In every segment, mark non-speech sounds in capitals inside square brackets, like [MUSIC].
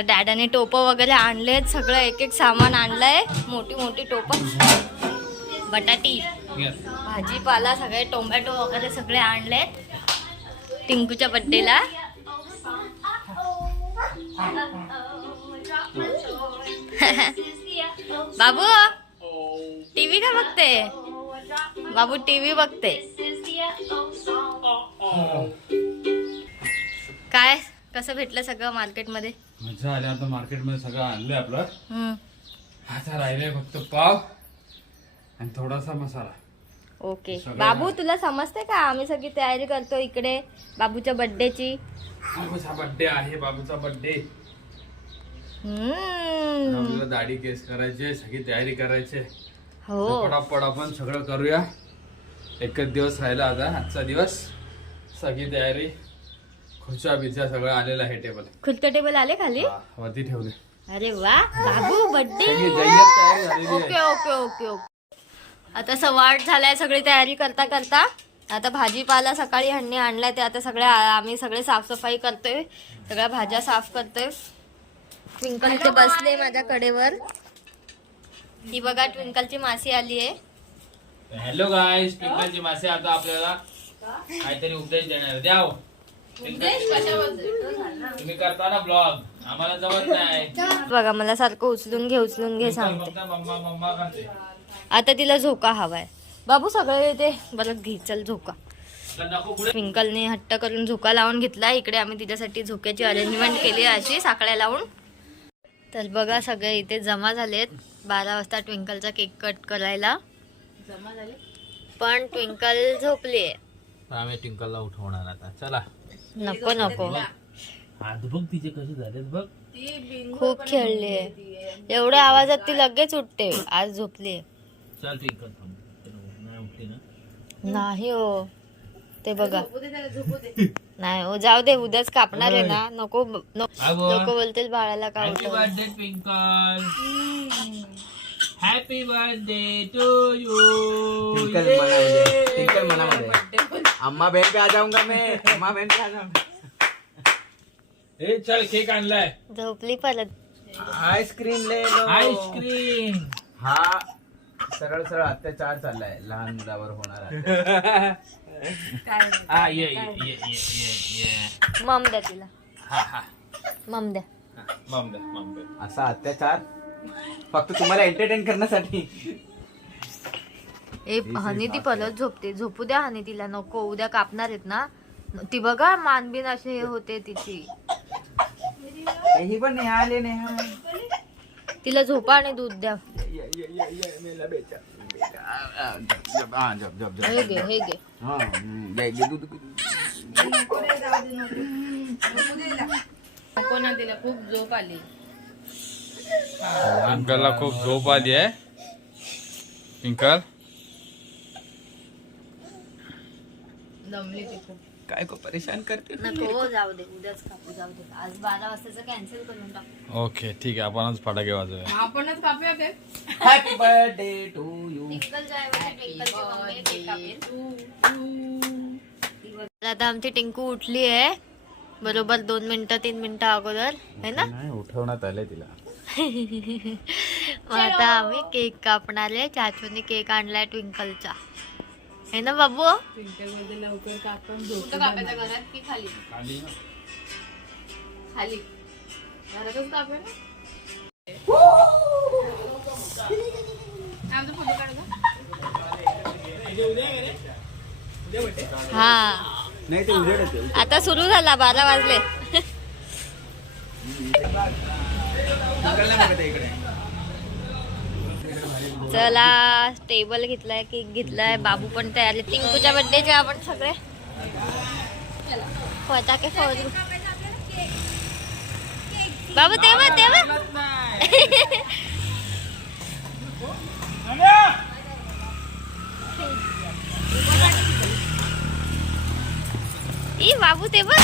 तर डॅडाने टोपं वगैरे आणलेत सगळं एक एक सामान आणलंय. मोठी मोठी टोपं. बटाटी भाजीपाला सगळे टोमॅटो वगैरे सगळे आणलेत. टिंकूच्या बड्डेला. बाबू टीव्ही का बघते? बाबू टीव्ही बघते. काय? कसं भेटलं सगळं मार्केटमध्ये? मजा आली आता मार्केटमध्ये सगळं आणलंय आपलं. हम्म, आता राहिले फक्त पाव आणि थोडासा मसाला. ओके. सगळं- बाबू तुला समजते का? आम्ही सगळी तयारी करतो इकडे बाबूच्या बर्थडेची बाबूचा बर्थडे आहे बाबूचा हम्म. आपल्याला दाढी केस करायचे सगळी तयारी करायची हो. पटापट आपण सगळं करूया. एकच दिवस राहिला आता आजचा दिवस. सगळी तयारी. खुर्च्या बिच्या सगळं आलेलं आहे टेबल खुर्च्या टेबल आले खाली? वरती ठेवले अरे वा बाबू बर्थडे सगळी जय्यत तयारी झालेली ओके आहे. ओके ओके ओके आता आठ झालाय सगळी तयारी करता करता. आता भाजीपाला सकाळी हंडी आणलाय ते आता सगळ्या आम्ही सगळे साफसफाई करतोय. सगळ्या भाज्या साफ करतोय. ट्विंकल इथे बसले माझ्या कडेवर. ही बघा ट्विंकलची मासी आली आहे. हॅलो गाईस पिंपलची मासे आता आपल्याला काहीतरी उपदेश देणार. द्या हो. तुम्ही करता ना ब्लॉग आम्हाला जमत नाही. बघा मला सारखं उचलून घे उचलून घे सांगते फक्त मम्मा मम्मा करते. आता तिला झोका हवाय. बाबू सगळे ते बरं घे चल झोका. तर नको पुढे. ट्विंकलने हट्ट करून झोका लावून घेतला. इकडे आम्ही तिच्यासाठी झोक्याची अरेंजमेंट केली आहे अशी साकळ्या लावून. तर बघा सगळे इथे जमा झालेत. बारा वाजता ट्विंकलचा केक कट करायला. पण ट्विंकल झोपली आहे आम्ही टिंकलला उठवणार आता. चला. नको नको. हात बघ तिचे कसे झालेत बघ. खूप खेळली एवढ्या आवाजात ती लगेच उठते आज झोपली. चल नाही उठली ना. नाही हो ते बघा. [LAUGHS] नाही हो जाऊ दे उद्याच कापणार आहे ना. नको लोक बोलतील बाळाला का birthday Twinkle happy birthday to you Tinkle मनामध्ये टिंकल मनामध्ये. अम्मा बहन पे आ जाऊंगा मैं अम्मा बहन पे आ जाऊंगा। ए चल केक आणलाय. झोपली परत. आईस्क्रीम ले लो. आईस्क्रीम. हा सरळ सरळ अत्याचार चाललाय. लहान मुलावर होणार आहे. हा ये ये ये ये ये ये. मम द्या तिला. हा हा. मम द्या. मम दे मम दे असा अत्याचार? फक्त तुम्हाला एंटरटेन करण्यासाठी. ए हनी ती परत झोपते. झोपू द्या हनी तिला नको उद्या कापणार आहेत ना. ती बघा मानबीन असे हे होते तिची. ही पण नेहा आले नेहा तिला झोपा आणि दूध द्या. ये, ये, ये, ये, मेला बेटा बेटा. आ, आ, जब, जब, हा, जब. हे घे हे घे. हा, हम्म, घे, घे, दूध, तिला खूप झोप आली. ट्विंकलला खूप झोप आली आहे. ट्विंकल दमली ती खूप काय को परेशान करते नको हो, जाऊ दे उद्याच कापू जाऊ दे. आज बारा वाजताचं कॅन्सल करून टाकू. ओके ठीक आहे आपणच फटाके वाजूया आपणच कापूया ते? हॅपी बर्थडे टू यू आता आमची टिंकू उठली आहे. बरोबर दोन मिनिटं तीन मिनिटं अगोदर है ना? नाही उठवण्यात आलंय तिला. [LAUGHS] आता आम्ही केक कापणार आहे. चाचूने केक आणलाय ट्विंकलचा. है ना बाबू? घरात की खाली? खाली घरातच कापूया ना? हा. नाही ते उजेड येते आता सुरू झाला बारा वाजले. इकडे? चला टेबल घेतलाय केक घेतलाय बाबू पण तयार आहे. टिंकूच्या बर्थडेचे आपण सगळे. फटाके फोडू. बाबू तेव्हा तेव्हा. ई बाबू तेव्हा.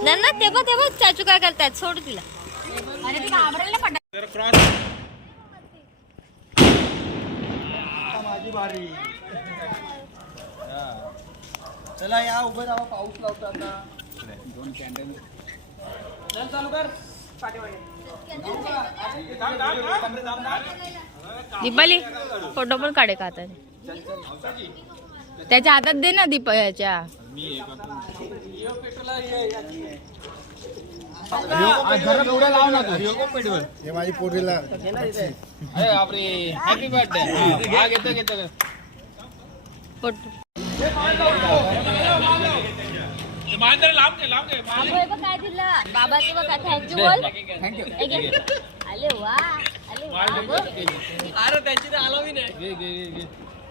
वाव नन्ना तेव्हा तेव्हा चाचू काय करतायत सोड तिला. बारी. चला या उभं राहा पाऊस लावतो आता. दोन कॅन्डल चालू कर. दीपाली फोटो पण काढे का आता? त्याच्या हातात दे ना दीप याच्या. हे माझी पोरीला. हॅपी बर्थडे हा काय दिला. बाबाचे बघा थँक्यू बोल अरे वा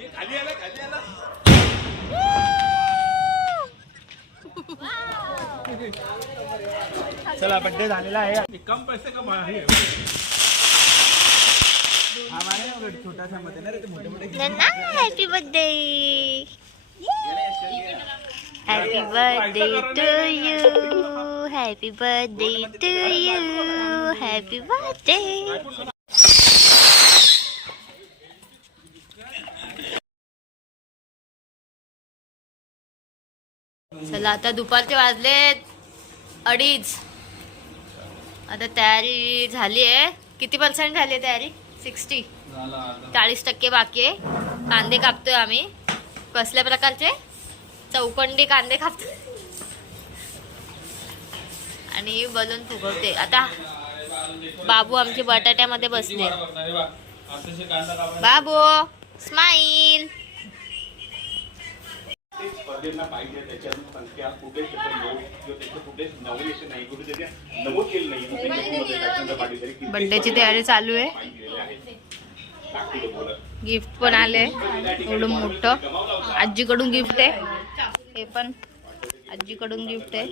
घे घे या, तुम्हीच खा. ती हॅपी बर्थडे हे आता मोठा आलं लवकर लवकर चला बड्डे झालेला आहे कम पैसे कम छोटासा मध्ये ना रे ते मोठे मोठे happy birthday happy birthday to you happy birthday to you happy birthday चला आता दुपारचे वाजलेत. अडीच. आता तयारी झाली आहे. किती पर्सेंट झाली आहे तयारी? सिक्स्टी चाळीस टक्के बाकी आहे. कांदे कापतोय आम्ही. कसल्या प्रकारचे? चौकंडी कांदे कापतोय. आणि बलून फुगवते. आता बाबू आमचे बटाट्यामध्ये बसले. बाबू स्माईल स्पर्धेला पाहिजे त्याच्या संख्या कुठेच त्याचं किंवा त्याचं कुठेच नवलेशन नाही कुठे त्याच्या नमूद केलं नाही बड्डेची तयारी चालू आहे. गिफ्ट पण आले. एवढं मोठं. आजीकडून गिफ्ट आहे. हे पण आजीकडून गिफ्ट आहे.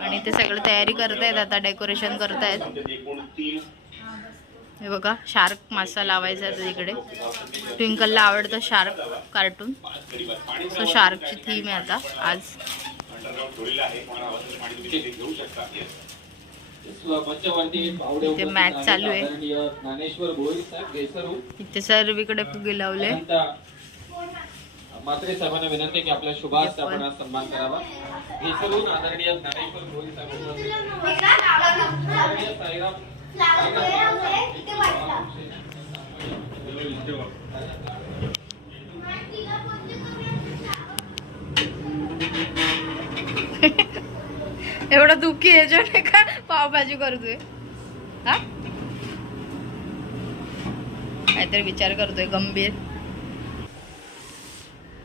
आणि ते सगळं तयारी करतायत आता डेकोरेशन करतायत. हे बघा शार्क मासा लावायचा आहे इकडे. ट्विंकलला आवडतं शार्क कार्टून. सो शार्कची थीम आहे आता आज. इथे आहेत. चालू आहे. इथे सर्वीकडे फुगे लावले. मात्रे साहेबांना विनंती की आपल्या शुभास आपण सन्मान करावा. गेसरून आदरणीय ज्ञानेश्वर भोईर साहेब साईराम एवढा दुःखी याच्याने का पावभाजी करतोय. हा? काहीतरी विचार करतोय गंभीर.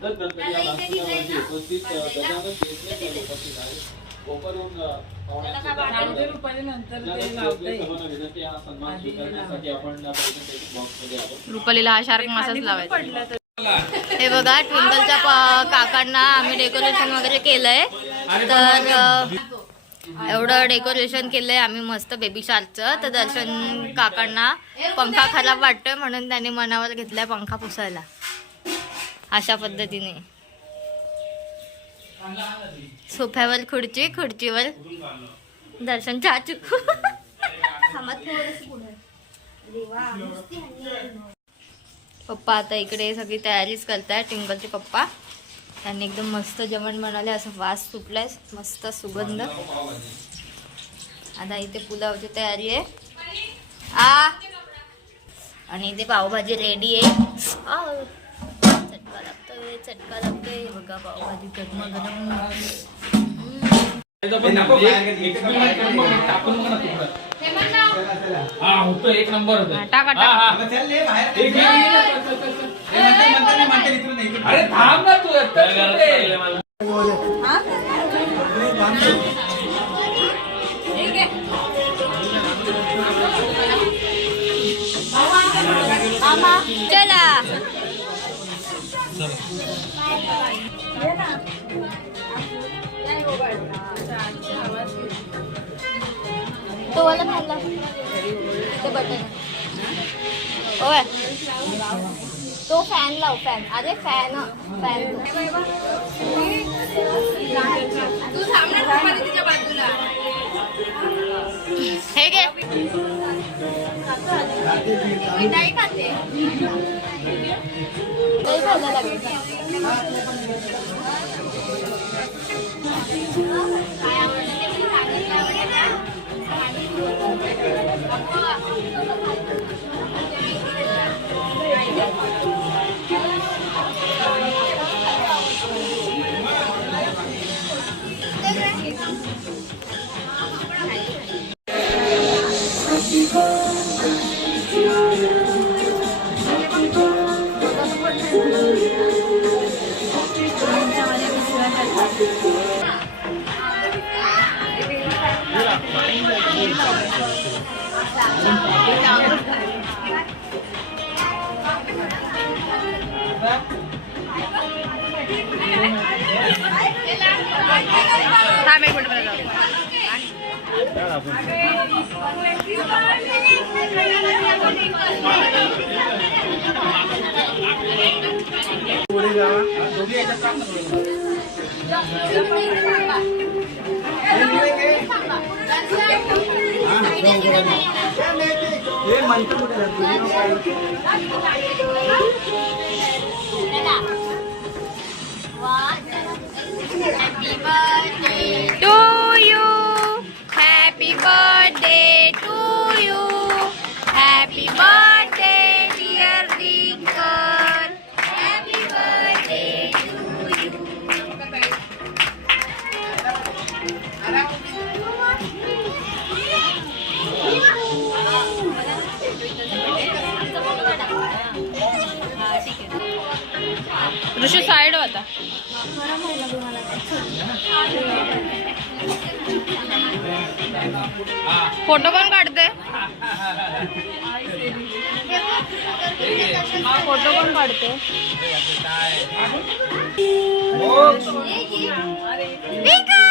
तदनंतर रुपालीला हा शार्क मासाच लावायचा. हे बघा ट्विंकलच्या प- काकांना आम्ही डेकोरेशन वगैरे केलंय. तर एवढं डेकोरेशन केलंय आम्ही मस्त बेबी शार्कचं तर दर्शन काकांना पंखा खराब वाटतोय म्हणून त्यांनी मनावर घेतलाय पंखा पुसायला. अशा पद्धतीने. सोफ्यावर खुर्ची खुर्चीवर दर्शन चाचू. पप्पा आता इकडे सगळी तयारीच करताय टिंगलचे पप्पा. त्यांनी एकदम मस्त जेवण बनवले असं वास सुटलाय मस्त सुगंध. आता इथे पुलावची तयारी आहे. आ! आणि इथे पावभाजी रेडी आहे. चटका लागतोय चटका लागतोय. बघा पावभाजी गरम गरम एक नंबर होतो टाका टाका हा. अरे थांब ना तू तो वाला खाल्ला ते बटन ओय तो फॅन लाव फॅन अरे फॅन फॅन तू थांबणार दुपारी तिच्या बाजूला? हे घे. मी नाही खाते. नाही खायला लागेल. ちょっと待ってください。थांब एक मिनिट मला जाऊ. हे म्हणतो कुठे to you happy birthday to you happy birthday dear recur happy birthday to you Rishu side होता। फोटो कोण काढते फोटो कोण काढते विकास